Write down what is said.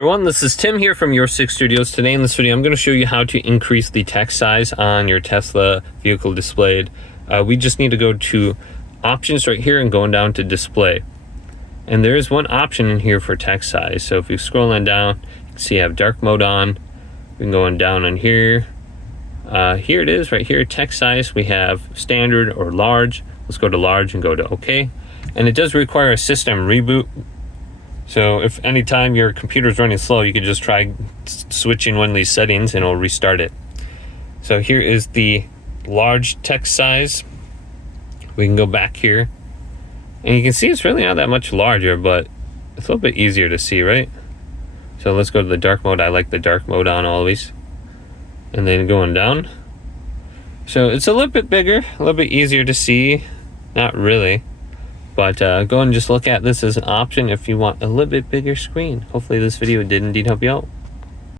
Everyone, this is Tim here from Your Six Studios. Today in this video, I'm going to show you how to increase the text size on your Tesla vehicle displayed. We just need to go to options right here and going down to display. And there is one option in here for text size. So if you scroll on down, you can see I have dark mode on. We can go on down on here. Here it is right here, text size. We have standard or large. Let's go to large and go to OK. And it does require a system reboot. So if anytime your computer is running slow, you can just try switching one of these settings and it'll restart it. So here is the large text size. We can go back here and you can see it's really not that much larger, but it's a little bit easier to see, right? So let's go to the dark mode. I like the dark mode on always. And then going down. So it's a little bit bigger, a little bit easier to see. Not really. But go and just look at this as an option if you want a little bit bigger screen. Hopefully this video did indeed help you out.